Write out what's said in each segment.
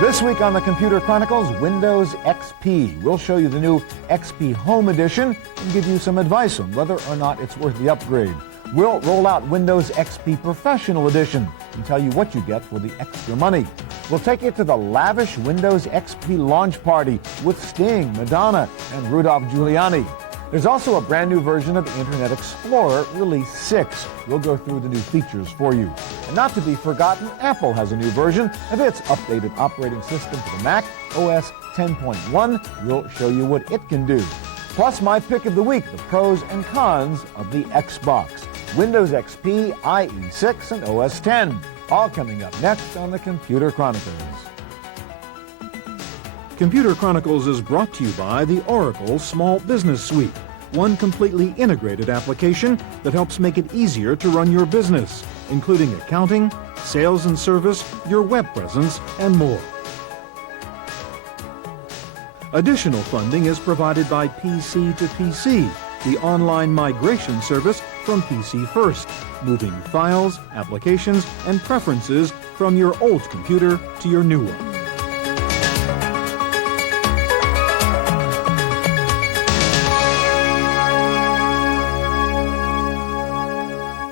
This week on the Computer Chronicles, Windows XP. We'll show you the new XP Home Edition and give you some advice on whether or not it's worth the upgrade. We'll roll out Windows XP Professional Edition and tell you what you get for the extra money. We'll take you to the lavish Windows XP launch party with Sting, Madonna, and Rudolph Giuliani. There's also a brand new version of Internet Explorer, Release 6. We'll go through the new features for you. And not to be forgotten, Apple has a new version of its updated operating system for the Mac, OS 10.1. We'll show you what it can do. Plus, my pick of the week, the pros and cons of the Xbox. Windows XP, IE6, and OS 10. All coming up next on the Computer Chronicles. Computer Chronicles is brought to you by the Oracle Small Business Suite, one completely integrated application that helps make it easier to run your business, including accounting, sales and service, your web presence, and more. Additional funding is provided by PC to PC, the online migration service from PC First, moving files, applications, and preferences from your old computer to your new one.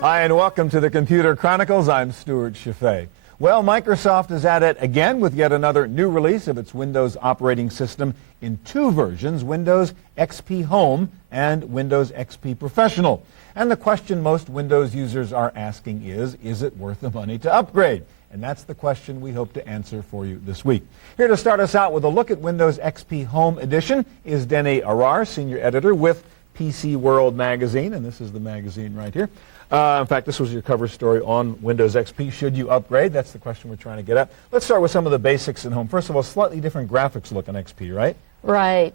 Hi, and welcome to the Computer Chronicles. I'm Stuart Chaffee. Well, Microsoft is at it again with yet another new release of its Windows operating system in two versions, Windows XP Home and Windows XP Professional. And the question most Windows users are asking is it worth the money to upgrade? And that's the question we hope to answer for you this week. Here to start us out with a look at Windows XP Home Edition is Denny Arar, senior editor with PC World magazine, and this is the magazine right here. In fact, this was your cover story on Windows XP. Should you upgrade? That's the question we're trying to get at. Let's start with some of the basics at home. First of all, slightly different graphics look on XP, right? Right.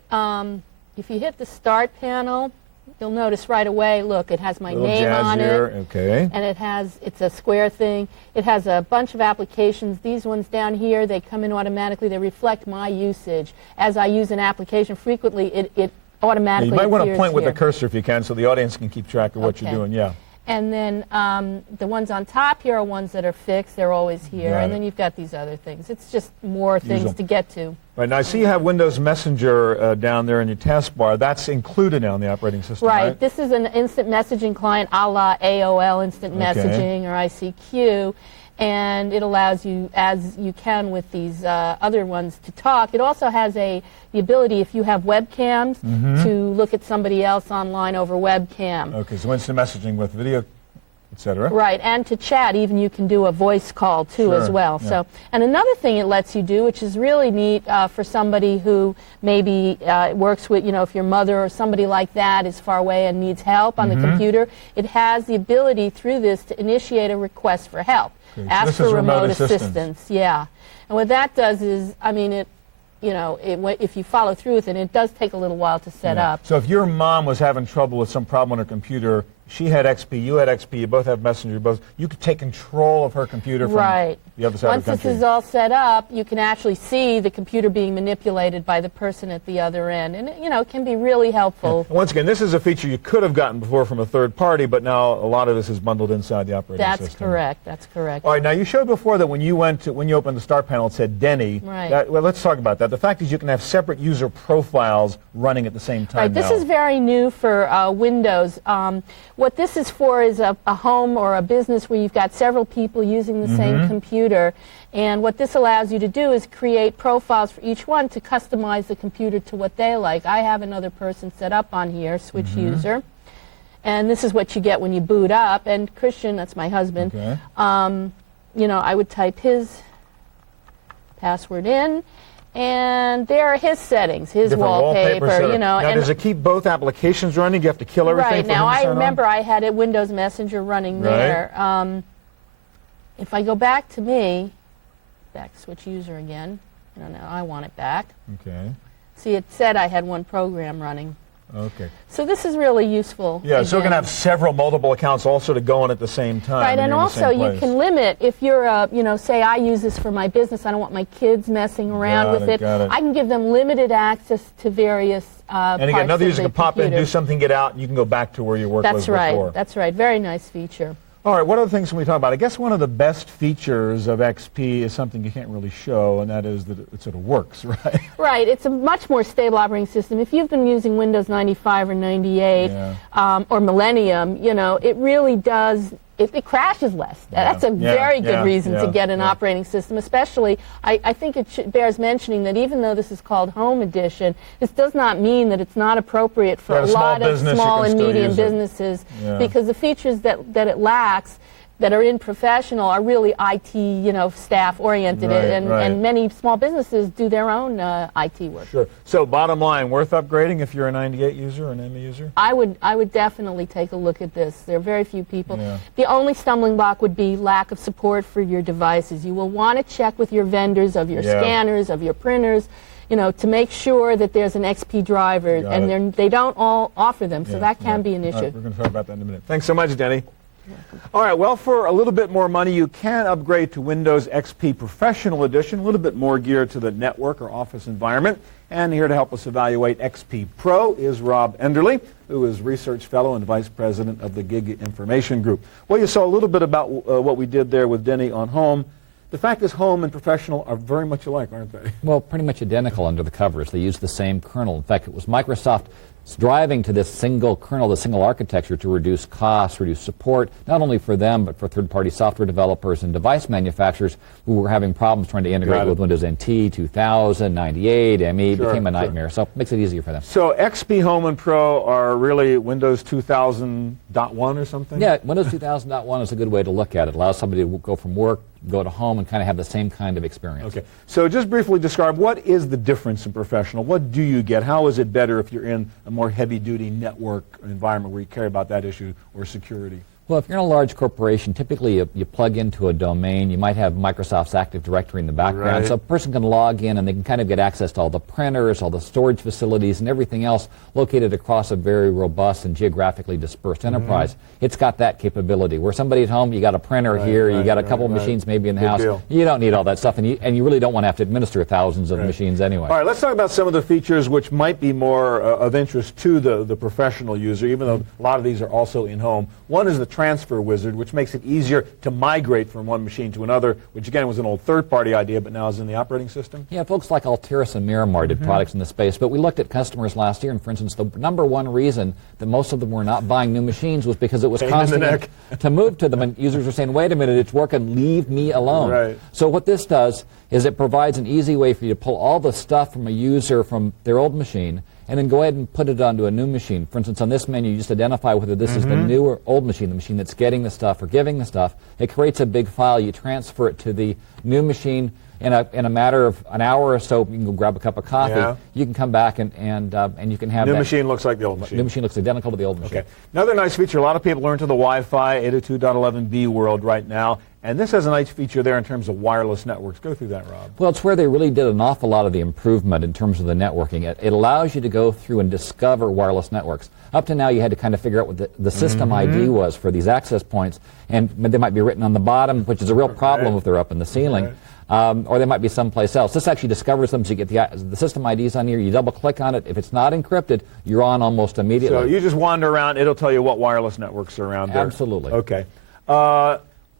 If you hit the Start panel, you'll notice right away, look, it has my name on it. Okay. And it's a square thing. It has a bunch of applications. These ones down here, they come in automatically. They reflect my usage. As I use an application frequently, it automatically appears. You might want to point with the cursor if you can so the audience can keep track of what you're doing. Yeah. And then the ones on top here are ones that are fixed. They're always here. And then you've got these other things. It's just more things to get to. Right. Now, I see you have Windows Messenger down there in your taskbar. That's included now in the operating system, right? This is an instant messaging client a la AOL Instant Messaging or ICQ. And it allows you, as you can with these other ones, to talk. It also has the ability, if you have webcams, to look at somebody else online over webcam. Okay, so instant messaging with video, etc. Right, and to chat, even you can do a voice call, too, as well. Yeah. So, and another thing it lets you do, which is really neat for somebody who maybe works with, if your mother or somebody like that is far away and needs help on the computer, it has the ability through this to initiate a request for help. Ask for remote assistance. Yeah. And what that does is, if you follow through with it, it does take a little while to set up. So if your mom was having trouble with some problem on her computer, she had XP, you had XP, you both have Messenger, you could take control of her computer from the other side of the country. Once this is all set up, you can actually see the computer being manipulated by the person at the other end. And, it can be really helpful. Yeah. Once again, this is a feature you could have gotten before from a third party, but now a lot of this is bundled inside the operating system. That's correct. That's correct. All right. Now, you showed before that when you opened the Start panel, it said Denny. Right. Well, let's talk about that. The fact is you can have separate user profiles running at the same time. Right. This is very new for Windows. What this is for is a home or a business where you've got several people using the same computer. And what this allows you to do is create profiles for each one to customize the computer to what they like. I have another person set up on here, switch user. And this is what you get when you boot up. And Christian, that's my husband, I would type his password in. And there are his settings, his wallpaper, Now, does it keep both applications running? Do you have to kill everything? Right. Now, I remember I had a Windows Messenger running there. If I go back to me, switch user again. Now I want it back. Okay. See, it said I had one program running. Okay. So this is really useful. Yeah, so we're going to have multiple accounts all sort of going at the same time. Right, and also you can limit, if you're, say I use this for my business, I don't want my kids messing around with it. I can give them limited access to various and again, another user can pop in, do something, get out, and you can go back to where your work was before. That's right. Very nice feature. All right, what other things can we talk about? I guess one of the best features of XP is something you can't really show, and that is that it sort of works, right? Right. It's a much more stable operating system. If you've been using Windows 95 or 98 or Millennium, you know, it really does. It crashes less. That's a very good reason to get an operating system, especially, I think it bears mentioning that even though this is called Home Edition, this does not mean that it's not appropriate for a lot of small and medium businesses, because the features that it lacks that are in professional are really IT, you know, staff oriented, and many small businesses do their own IT work. Sure. So bottom line, worth upgrading if you're a 98 user or an ME user? I would definitely take a look at this. There are very few people. The only stumbling block would be lack of support for your devices. You will want to check with your vendors of your scanners, of your printers, you know, to make sure that there's an XP driver, and they don't all offer them, so that can be an issue. We're going to talk about that in a minute. Thanks so much, Denny. All right, well, for a little bit more money, you can upgrade to Windows XP Professional Edition, a little bit more geared to the network or office environment. And here to help us evaluate XP Pro is Rob Enderle, who is Research Fellow and Vice President of the Gig Information Group. Well, you saw a little bit about what we did there with Denny on Home. The fact is Home and Professional are very much alike, aren't they? Well, pretty much identical under the covers. They use the same kernel. In fact, it was Microsoft driving to this single kernel, the single architecture, to reduce costs, reduce support, not only for them, but for third-party software developers and device manufacturers who were having problems trying to integrate with Windows NT, 2000, 98, ME. It became a nightmare, so it makes it easier for them. So XP Home and Pro are really Windows 2000.1 or something? Yeah, Windows 2000.1 is a good way to look at it. It allows somebody to go from work, go to home, and kind of have the same kind of experience. Okay. So just briefly describe, what is the difference in Professional? What do you get? How is it better if you're in a more heavy-duty network environment where you care about that issue or security? Well, if you're in a large corporation, typically you plug into a domain. You might have Microsoft's Active Directory in the background, so a person can log in and they can kind of get access to all the printers, all the storage facilities, and everything else located across a very robust and geographically dispersed enterprise. It's got that capability. Where somebody at home, you got a printer here, you got a couple of machines maybe in the house. You don't need all that stuff, and you really don't want to have to administer thousands of machines anyway. All right, let's talk about some of the features which might be more of interest to the professional user, even though a lot of these are also in home. One is the transfer wizard, which makes it easier to migrate from one machine to another, which again was an old third-party idea, but now is in the operating system. Yeah, folks like Altiris and Miramar did products in the space, but we looked at customers last year, and for instance, the number one reason that most of them were not buying new machines was because it was costing them to move to them, and users were saying, wait a minute, it's working, leave me alone. So what this does is it provides an easy way for you to pull all the stuff from a user from their old machine and then go ahead and put it onto a new machine. For instance, on this menu, you just identify whether this is the new or old machine, the machine that's getting the stuff or giving the stuff. It creates a big file. You transfer it to the new machine. In a matter of an hour or so, you can go grab a cup of coffee. You can come back and you can have new machine looks like the old machine. New machine looks identical to the old machine. Okay. Another nice feature, a lot of people are into the Wi-Fi 802.11b world right now. And this has a nice feature there in terms of wireless networks. Go through that, Rob. Well, it's where they really did an awful lot of the improvement in terms of the networking. It allows you to go through and discover wireless networks. Up to now, you had to kind of figure out what the system ID was for these access points, and they might be written on the bottom, which is a real problem if they're up in the ceiling. Or they might be someplace else. This actually discovers them, so you get the system IDs on here. You double-click on it. If it's not encrypted, you're on almost immediately. So you just wander around. It'll tell you what wireless networks are around there. Absolutely. Okay.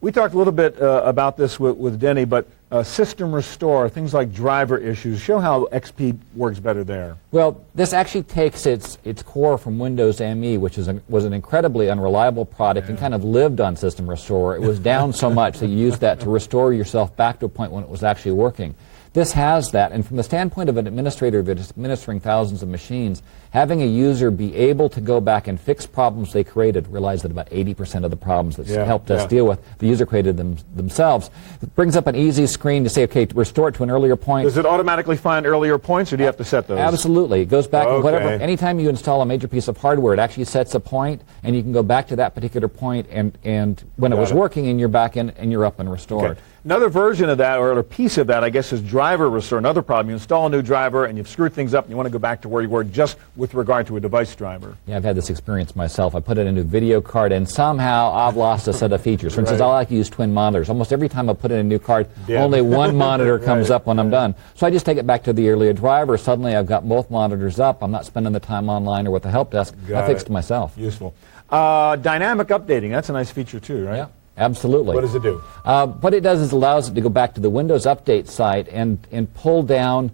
We talked a little bit about this with Denny, but system restore, things like driver issues, show how XP works better there. Well, this actually takes its core from Windows ME, which was an incredibly unreliable product and kind of lived on system restore. It was down so much that you used that to restore yourself back to a point when it was actually working. This has that, and from the standpoint of an administrator that is administering thousands of machines, having a user be able to go back and fix problems they created, realize that about 80% of the problems that helped us deal with, the user created them themselves. It brings up an easy screen to say, okay, restore it to an earlier point. Does it automatically find earlier points, or do you have to set those? Absolutely. It goes back to whatever. Anytime you install a major piece of hardware, it actually sets a point, and you can go back to that particular point, and when it was working, and you're back in, and you're up and restored. Okay. Another version of that, or a piece of that, I guess, is driver restore. Another problem, you install a new driver and you've screwed things up and you want to go back to where you were just with regard to a device driver. Yeah, I've had this experience myself. I put in a new video card and somehow I've lost a set of features. For instance, I like to use twin monitors. Almost every time I put in a new card, only one monitor comes up when I'm done. So I just take it back to the earlier driver. Suddenly I've got both monitors up. I'm not spending the time online or with the help desk. I fixed it myself. Useful. Dynamic updating, that's a nice feature too, right? Yeah, absolutely. What does it do? What it does is allows it to go back to the Windows Update site and pull down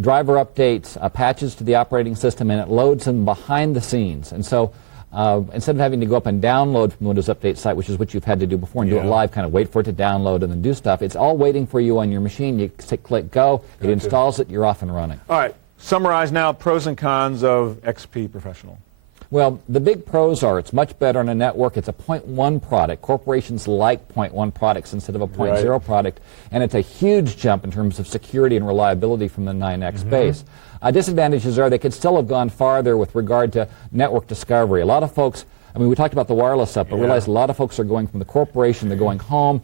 driver updates, patches to the operating system, and it loads them behind the scenes. And so instead of having to go up and download from the Windows Update site, which is what you've had to do before and do it live, kind of wait for it to download and then do stuff, it's all waiting for you on your machine. You click go, it installs it, you're off and running. All right, summarize now pros and cons of XP Professional. Well, the big pros are it's much better on a network. It's a 0.1 product. Corporations like 0.1 products instead of a 0.0 product. And it's a huge jump in terms of security and reliability from the 9X base. Disadvantages are they could still have gone farther with regard to network discovery. A lot of folks, I mean, we talked about the wireless stuff, but realize a lot of folks are going from the corporation, they're going home.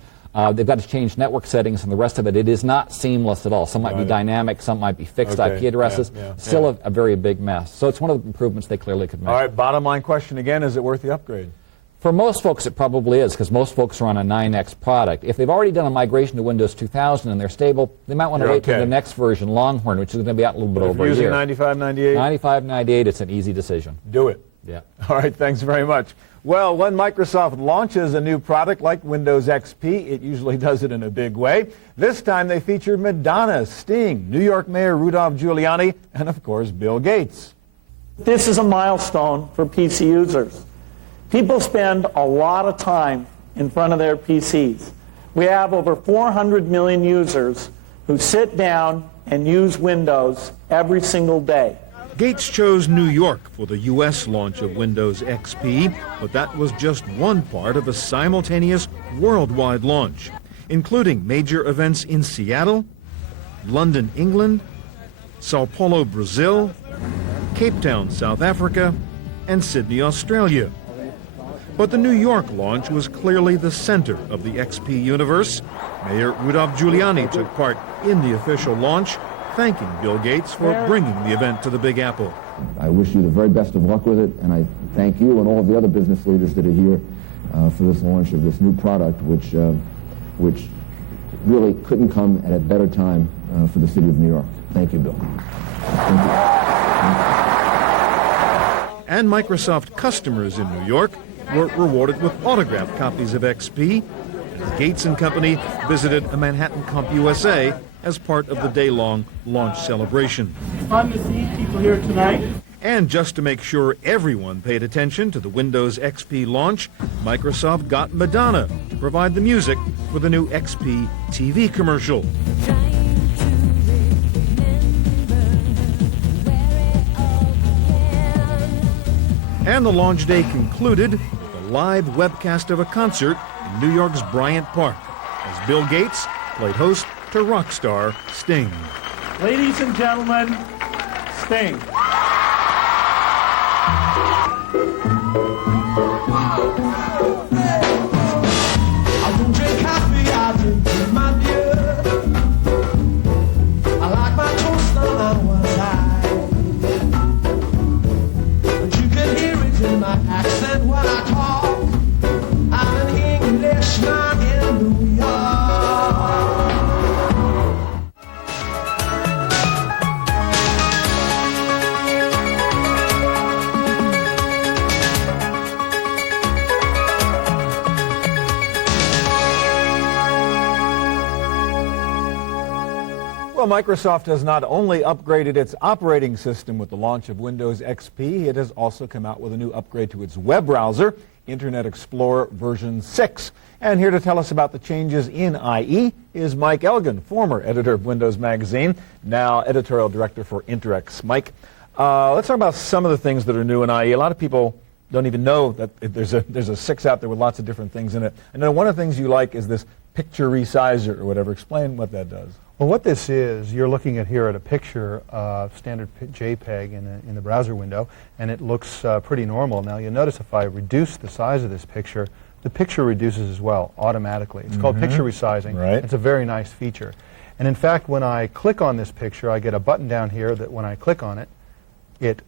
They've got to change network settings and the rest of it. It is not seamless at all. Some might be dynamic, some might be fixed IP addresses. Still a very big mess. So it's one of the improvements they clearly could make. All right, bottom line question again, is it worth the upgrade? For most folks, it probably is, because most folks are on a 9X product. If they've already done a migration to Windows 2000 and they're stable, they might want to wait till the next version, Longhorn, which is going to be out in a little bit over a year. If you're using 9598? 9598, it's an easy decision. Do it. Yeah. All right, thanks very much. Well, when Microsoft launches a new product like Windows XP, it usually does it in a big way. This time they featured Madonna, Sting, New York Mayor Rudolph Giuliani, and of course Bill Gates. This is a milestone for PC users. People spend a lot of time in front of their PCs. We have over 400 million users who sit down and use Windows every single day. Gates chose New York for the U.S. launch of Windows XP, but that was just one part of a simultaneous worldwide launch, including major events in Seattle, London, England, Sao Paulo, Brazil, Cape Town, South Africa, and Sydney, Australia. But the New York launch was clearly the center of the XP universe. Mayor Rudolph Giuliani took part in the official launch, thanking Bill Gates for bringing the event to the Big Apple. I wish you the very best of luck with it, and I thank you and all of the other business leaders that are here for this launch of this new product, which really couldn't come at a better time for the city of New York. Thank you, Bill. Thank you. And Microsoft customers in New York were rewarded with autographed copies of XP. And Gates and Company visited a Manhattan Comp USA as part of the day-long launch celebration. Fun to see people here tonight. And just to make sure everyone paid attention to the Windows XP launch, Microsoft got Madonna to provide the music for the new XP TV commercial. And the launch day concluded with a live webcast of a concert in New York's Bryant Park as Bill Gates played host to rock star Sting. Ladies and gentlemen, Sting. I don't drink coffee, I drink my beer. I like my toast on one side. But you can hear it in my accent when I talk. I'm an Englishman in New York. Well, Microsoft has not only upgraded its operating system with the launch of Windows XP, it has also come out with a new upgrade to its web browser, Internet Explorer version 6. And here to tell us about the changes in IE is Mike Elgin, former editor of Windows Magazine, now editorial director for Interex. Mike, let's talk about some of the things that are new in IE. A lot of people don't even know that there's a 6 out there with lots of different things in it. And then one of the things you like is this picture resizer or whatever. Explain what that does. Well, what this is, you're looking at here at a picture of standard JPEG in the browser window, and it looks pretty normal. Now, you'll notice if I reduce the size of this picture, the picture reduces as well automatically. It's called picture resizing. Right. It's a very nice feature. And in fact, when I click on this picture, I get a button down here that when I click on it, it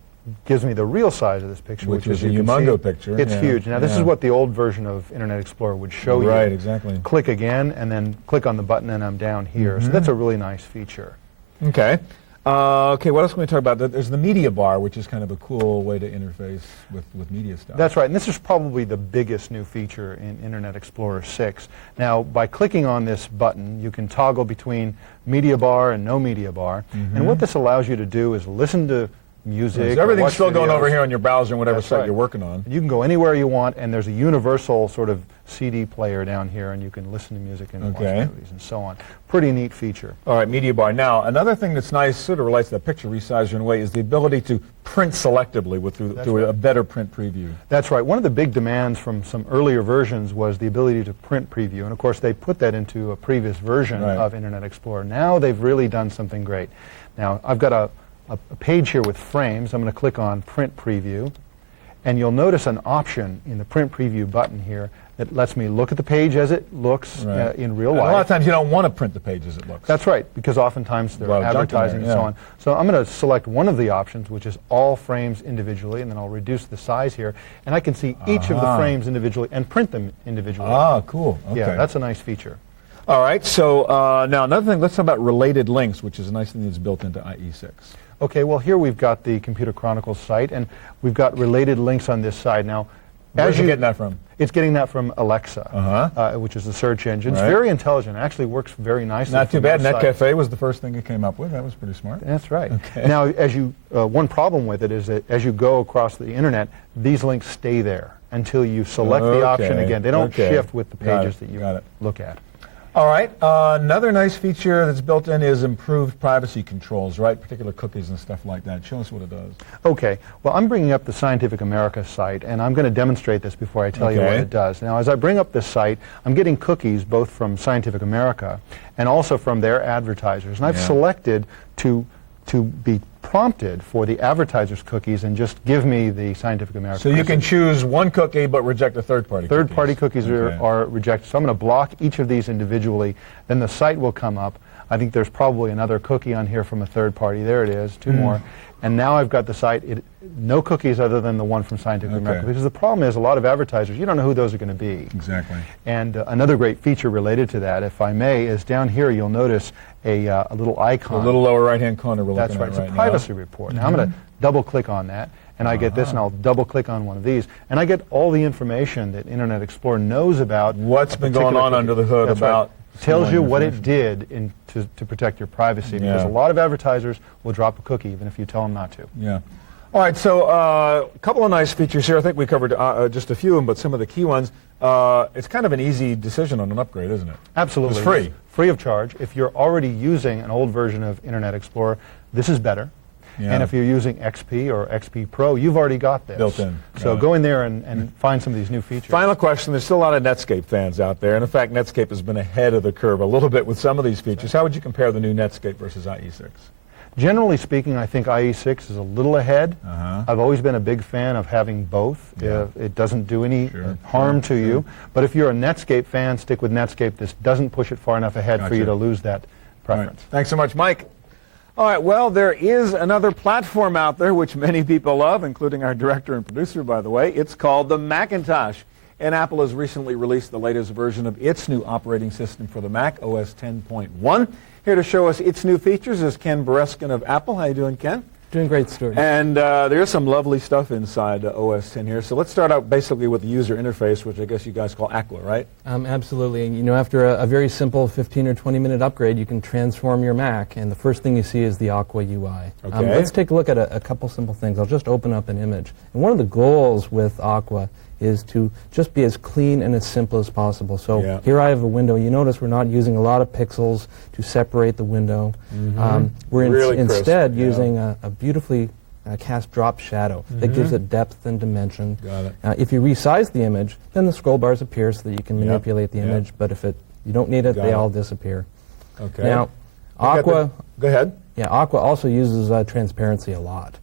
gives me the real size of this picture, Which is is a humongo picture. It's huge. Now, this is what the old version of Internet Explorer would show you. Right, exactly. Click again, and then click on the button, and I'm down here. So that's a really nice feature. Okay. Okay, what else can we talk about? There's the media bar, which is kind of a cool way to interface with media stuff. That's right, and this is probably the biggest new feature in Internet Explorer 6. Now, by clicking on this button, you can toggle between media bar and no media bar, and what this allows you to do is listen to music. So everything's watch still going videos. over here on your browser and whatever That's site right. you're working on. You can go anywhere you want, and there's a universal sort of CD player down here, and you can listen to music and watch movies and so on. Pretty neat feature. All right, media bar. Now, another thing that's nice, sort of relates to that picture resizer in a way, is the ability to print selectively through a better print preview. That's right. One of the big demands from some earlier versions was the ability to print preview, and of course they put that into a previous version of Internet Explorer. Now they've really done something great. Now, I've got a page here with frames. I'm going to click on Print Preview, and you'll notice an option in the Print Preview button here that lets me look at the page as it looks in real life. A lot of times you don't want to print the page as it looks. That's right, because oftentimes they're advertising and so on. So I'm going to select one of the options, which is all frames individually, and then I'll reduce the size here, and I can see each of the frames individually and print them individually. Ah, cool. Okay. Yeah, that's a nice feature. All right, so now another thing, let's talk about related links, which is a nice thing that's built into IE6. Okay, well here we've got the Computer Chronicles site, and we've got related links on this side. Now, where's you getting that from? It's getting that from Alexa, which is the search engine. It's very intelligent. It actually works very nicely. Not too bad. NetCafe was the first thing it came up with. That was pretty smart. That's right. Okay. Now, as you, one problem with it is that as you go across the internet, these links stay there until you select the option again. They don't shift with the pages that you look at. All right. Another nice feature that's built in is improved privacy controls, right? Particular cookies and stuff like that. Show us what it does. Okay. Well, I'm bringing up the Scientific America site, and I'm going to demonstrate this before I tell you what it does. Now, as I bring up this site, I'm getting cookies both from Scientific America and also from their advertisers. And I've selected to be prompted for the advertisers' cookies and just give me the Scientific America. So you can choose one cookie but reject the third-party cookies. Third-party cookies are rejected. So I'm going to block each of these individually. Then the site will come up. I think there's probably another cookie on here from a third party. There it is, two more. And now I've got the site, no cookies other than the one from Scientific America. Because the problem is a lot of advertisers, you don't know who those are going to be. Exactly. And another great feature related to that, if I may, is down here you'll notice a little icon. A little lower right-hand corner we're looking at That's right. It's a privacy report. Now I'm going to double-click on that, and I get this, and I'll double-click on one of these, and I get all the information that Internet Explorer knows about what's been going on under the hood about. Tells you what it did to protect your privacy, because a lot of advertisers will drop a cookie even if you tell them not to. Yeah. All right, so a couple of nice features here. I think we covered just a few of them, but some of the key ones. It's kind of an easy decision on an upgrade, isn't it? Absolutely. It's free. It's free of charge. If you're already using an old version of Internet Explorer, this is better. Yeah. And if you're using XP or XP Pro, you've already got this. Built in. So go in there and find some of these new features. Final question. There's still a lot of Netscape fans out there. And in fact, Netscape has been ahead of the curve a little bit with some of these features. How would you compare the new Netscape versus IE6? Generally speaking, I think IE6 is a little ahead. I've always been a big fan of having both. It doesn't do any harm to you. But if you're a Netscape fan, stick with Netscape. This doesn't push it far enough ahead for you to lose that preference. Right. Thanks so much, Mike. All right, well, there is another platform out there which many people love, including our director and producer, by the way. It's called the Macintosh. And Apple has recently released the latest version of its new operating system for the Mac, OS 10.1. Here to show us its new features is Ken Bereskin of Apple. How you doing, Ken? Doing great, Stuart. And there's some lovely stuff inside OS 10 here. So let's start out basically with the user interface, which I guess you guys call Aqua, right? Absolutely. You know, after a very simple 15 or 20-minute upgrade, you can transform your Mac, and the first thing you see is the Aqua UI. Let's take a look at a couple simple things. I'll just open up an image. And one of the goals with Aqua is to just be as clean and as simple as possible. So here I have a window. You notice we're not using a lot of pixels to separate the window. We're really instead using a beautifully cast drop shadow that gives it depth and dimension. Got it. If you resize the image, then the scroll bars appear so that you can manipulate the image, but if you don't need it, they all disappear. Okay. Now, Aqua... Go ahead. Yeah, Aqua also uses transparency a lot.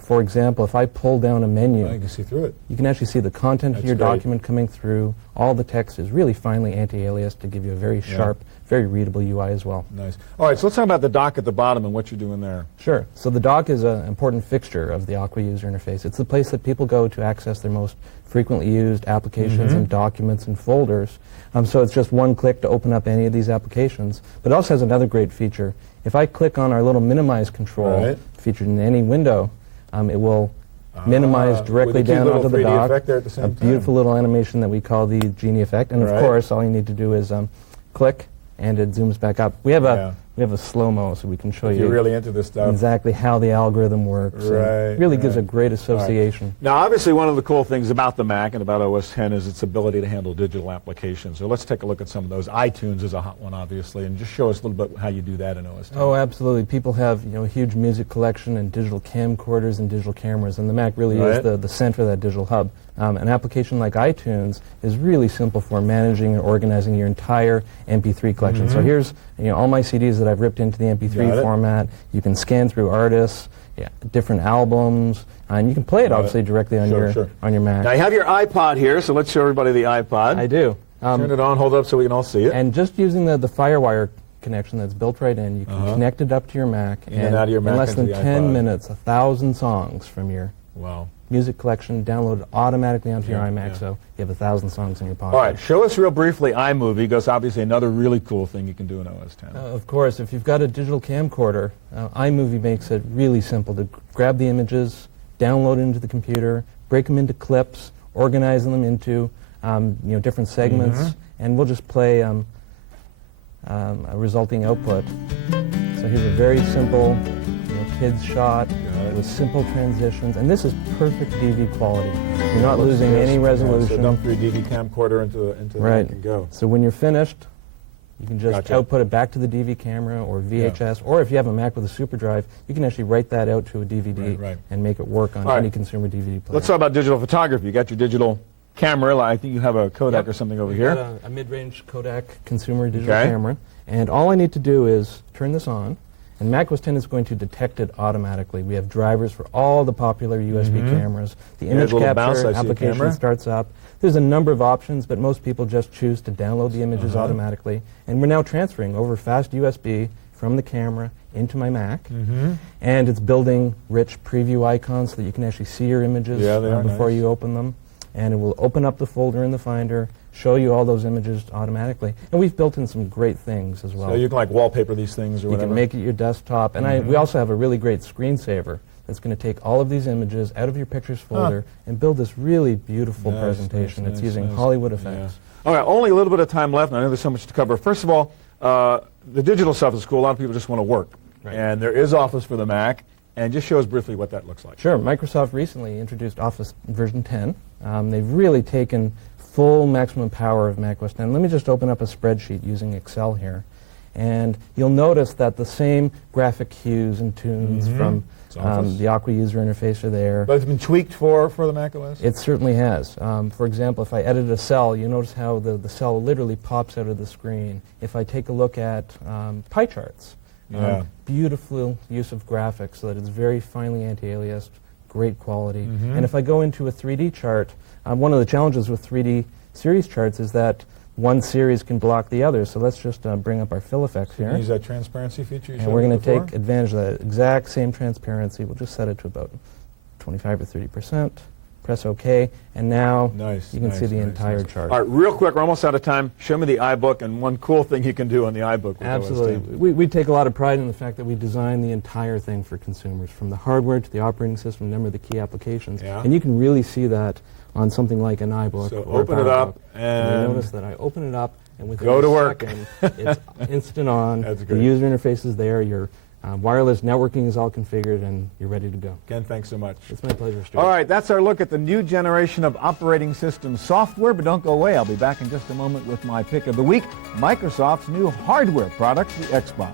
For example, if I pull down a menu, You can see through it. you can actually see the content of That's your great. document coming through. All the text is really finely anti-aliased to give you a very sharp, very readable UI as well. Nice. All right, so let's talk about the dock at the bottom and what you're doing there. Sure. So the dock is an important fixture of the Aqua user interface. It's the place that people go to access their most frequently used applications and documents and folders. So it's just one click to open up any of these applications. But it also has another great feature. If I click on our little minimize control featured in any window, it will minimize directly with a cute down little onto the 3D dock. effect there at the same A beautiful little animation that we call the Genie effect. And of course, all you need to do is click, and it zooms back up. We have a slow-mo, so we can show If you you're really into this stuff. exactly how the algorithm works. and really gives a great association. Now, obviously, one of the cool things about the Mac and about OS X is its ability to handle digital applications. So let's take a look at some of those. iTunes is a hot one, obviously, and just show us a little bit how you do that in OS X. Oh, absolutely. People have a huge music collection and digital camcorders and digital cameras, and the Mac really is the center of that digital hub. An application like iTunes is really simple for managing and organizing your entire MP3 collection. So here's all my CDs that I've ripped into the MP3 format. You can scan through artists, different albums, and you can play it obviously directly on your Mac. Now you have your iPod here, so let's show everybody the iPod. I do. Turn it on, hold it up so we can all see it. And just using the FireWire connection that's built right in, you can connect it up to your Mac, and out of your Mac in less into than the 10 iPod. minutes, 1,000 songs from your music collection downloaded automatically onto your iMac, so you have 1,000 songs in your pocket. All right, show us real briefly iMovie, because obviously another really cool thing you can do in OS X. Of course, if you've got a digital camcorder, iMovie makes it really simple to grab the images, download into the computer, break them into clips, organize them into different segments, and we'll just play a resulting output. So here's a very simple kids shot with simple transitions, and this is perfect DV quality. You're not losing any resolution. So dump your DV camcorder into the Mac and go. So when you're finished, you can just output it back to the DV camera or VHS, or if you have a Mac with a super drive, you can actually write that out to a DVD and make it work on any consumer DVD player. Let's talk about digital photography. You got your digital camera. I think you have a Kodak or something over here. Got a mid-range Kodak consumer digital camera, and all I need to do is turn this on, and Mac OS X is going to detect it automatically. We have drivers for all the popular USB cameras. The image capture application starts up. There's a number of options, but most people just choose to download the images automatically. And we're now transferring over fast USB from the camera into my Mac. And it's building rich preview icons so that you can actually see your images before you open them. And it will open up the folder in the Finder, show you all those images automatically. And we've built in some great things as well. So you can like wallpaper these things or whatever? You can make it your desktop. And we also have a really great screensaver that's going to take all of these images out of your pictures folder and build this really beautiful presentation. It's using Hollywood effects. All right, only a little bit of time left, and I know there's so much to cover. First of all, the digital stuff is cool. A lot of people just want to work. And there is Office for the Mac. And just show us briefly what that looks like. Sure. Microsoft recently introduced Office version 10. They've really taken full maximum power of Mac OS X. Let me just open up a spreadsheet using Excel here. And you'll notice that the same graphic cues and tunes from the Aqua user interface are there. But it's been tweaked for the Mac OS? It certainly has. For example, if I edit a cell, you notice how the cell literally pops out of the screen. If I take a look at pie charts, beautiful use of graphics so that it's very finely anti-aliased, great quality. And if I go into a 3D chart, one of the challenges with 3D series charts is that one series can block the other. So let's just bring up our fill effects here. Use that transparency feature you showed and we're going to before? take advantage of that exact same transparency. We'll just set it to about 25 or 30%. Press OK, and now you can see the entire chart. All right, real quick, we're almost out of time. Show me the iBook and one cool thing you can do on the iBook. Absolutely. We take a lot of pride in the fact that we design the entire thing for consumers, from the hardware to the operating system, a number of the key applications. And you can really see that on something like an iBook. So or open it up, and you notice that I open it up, and within go to a work. second, it's instant on. That's The great. user interface is there. Your wireless networking is all configured, and you're ready to go. Ken, thanks so much. It's my pleasure, Stuart. All right, that's our look at the new generation of operating system software, but don't go away. I'll be back in just a moment with my pick of the week, Microsoft's new hardware product, the Xbox.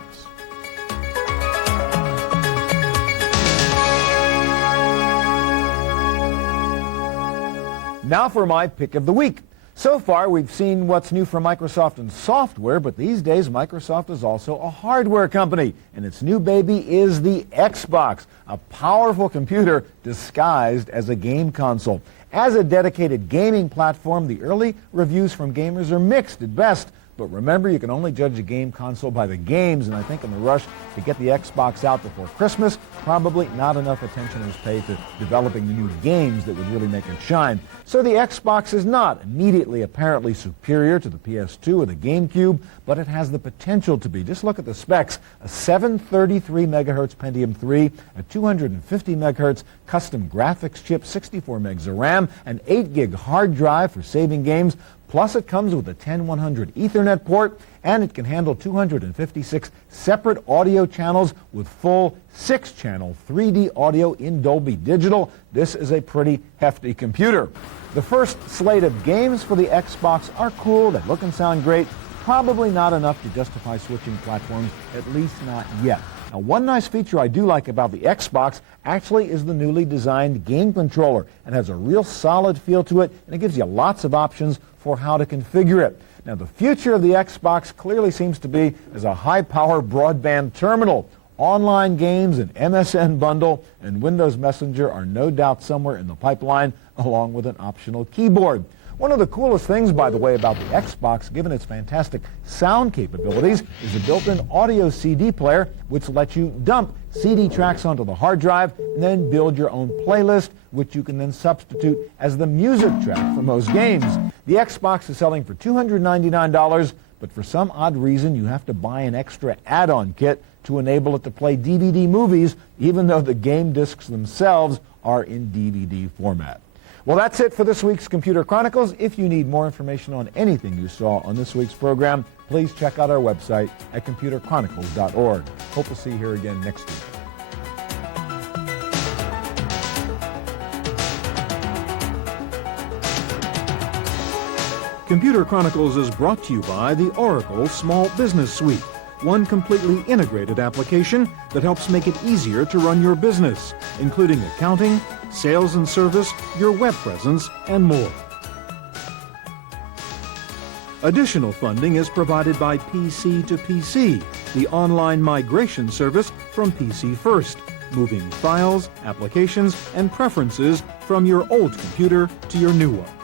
Now for my pick of the week. So far, we've seen what's new from Microsoft in software, but these days Microsoft is also a hardware company, and its new baby is the Xbox, a powerful computer disguised as a game console. As a dedicated gaming platform, the early reviews from gamers are mixed at best. But remember, you can only judge a game console by the games, and I think in the rush to get the Xbox out before Christmas, probably not enough attention was paid to developing the new games that would really make it shine. So the Xbox is not immediately apparently superior to the PS2 or the GameCube, but it has the potential to be. Just look at the specs. A 733 megahertz Pentium 3, a 250 megahertz custom graphics chip, 64 megs of RAM, an 8 gig hard drive for saving games. Plus, it comes with a 10100 Ethernet port, and it can handle 256 separate audio channels with full 6-channel 3D audio in Dolby Digital. This is a pretty hefty computer. The first slate of games for the Xbox are cool. They look and sound great. Probably not enough to justify switching platforms, at least not yet. Now, one nice feature I do like about the Xbox actually is the newly designed game controller. It has a real solid feel to it, and it gives you lots of options for how to configure it. Now, the future of the Xbox clearly seems to be as a high-power broadband terminal. Online games, an MSN bundle, and Windows Messenger are no doubt somewhere in the pipeline, along with an optional keyboard. One of the coolest things, by the way, about the Xbox, given its fantastic sound capabilities, is a built-in audio CD player, which lets you dump CD tracks onto the hard drive and then build your own playlist, which you can then substitute as the music track for most games. The Xbox is selling for $299, but for some odd reason, you have to buy an extra add-on kit to enable it to play DVD movies, even though the game discs themselves are in DVD format. Well, that's it for this week's Computer Chronicles. If you need more information on anything you saw on this week's program, please check out our website at computerchronicles.org. Hope to see you here again next week. Computer Chronicles is brought to you by the Oracle Small Business Suite, one completely integrated application that helps make it easier to run your business, including accounting, sales and service, your web presence, and more. Additional funding is provided by PC to PC, the online migration service from PC First, moving files, applications, and preferences from your old computer to your new one.